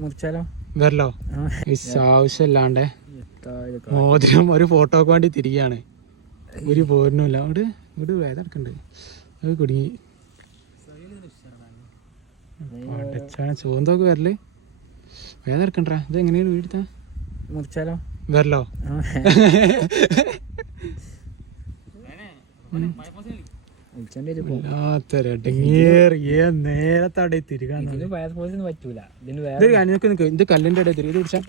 മുറിച്ചാലോ വരലോ ആവശ്യമില്ലാണ്ട് മോതിരം ഒരു ഫോട്ടോക്ക് വേണ്ടി തിരികെയാണ് ഒരു പോരുന്നില്ല അവിടെ ഇവിടെ വേദന എടുക്കണ്ട് അത് കുടുങ്ങി ചോന്തൊക്കെ വരല് വേദന എടുക്കണ്ടാ ഇത് എങ്ങനെയാണ് വീടുത്താ മുറിച്ചാലോ വരലോ നേരത്തവിടെ തിരികാൻ പറ്റൂല ഇത് കല്ലിന്റെ ഇടയിൽ തിരികെ പിടിച്ചാ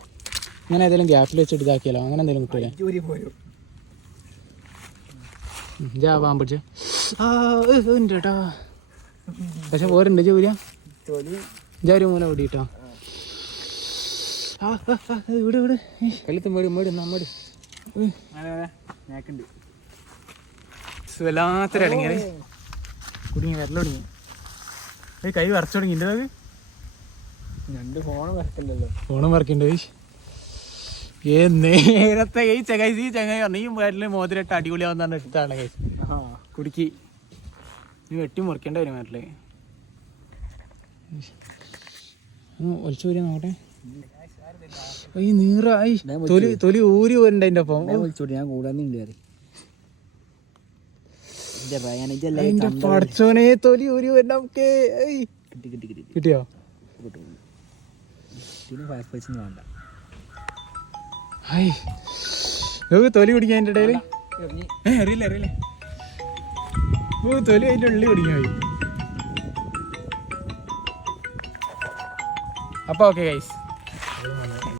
അങ്ങനെ ഏതെങ്കിലും ഗ്യാപ്പിൽ വെച്ചിട്ട് ഇതാക്കിയാലോ അങ്ങനെ എന്തെങ്കിലും കിട്ടൂലേ ജാവാൻ പിടിച്ച ഉണ്ടേട്ടാ പക്ഷെ പോരുണ്ട് ജോലിയാ ജാരി മൂല ഓടിട്ടോ ഇവിടെ ഇവിടെ കല്ലുത്തും മേട് മേട് നമ്മട് വല്ലാത്തൊരടങ്ങിയ കുടുങ്ങി വരല തുടങ്ങി കൈ വരച്ചു തുടങ്ങി എൻ്റെ അത് രണ്ട് ഫോണും വരക്കണ്ടല്ലോ ഫോണും വരക്കണ്ടേ നേരത്തെ ഈ ചങ്ങായി പറഞ്ഞു ഈ വരല് മോതിരട്ട് അടിപൊളിയാവുന്ന എടുത്താണ് കൈ കുടുക്കി നീ വെട്ടി മുറിക്കേണ്ട വരും വരല് ഒലിച്ചു പോരാ നോക്കട്ടെ ഈ നീറായി തൊലി ഊരി പോരുന്നുണ്ട് അതിൻ്റെ ഒപ്പം ഞാൻ കൂടാന്നുണ്ട് അതിന്റെ പടച്ചോനെ തൊലി ഊരി വരുന്ന നമുക്ക് കിട്ടിയോ വേണ്ട തൊലി പിടിക്കാൻ അതിൻ്റെ ഇടയിൽ അറിയില്ല അറിയില്ല തൊലി അതിൻ്റെ ഉള്ളിൽ പിടിക്കാൻ പോയി. അപ്പോൾ ഓക്കെ ഗൈസ്.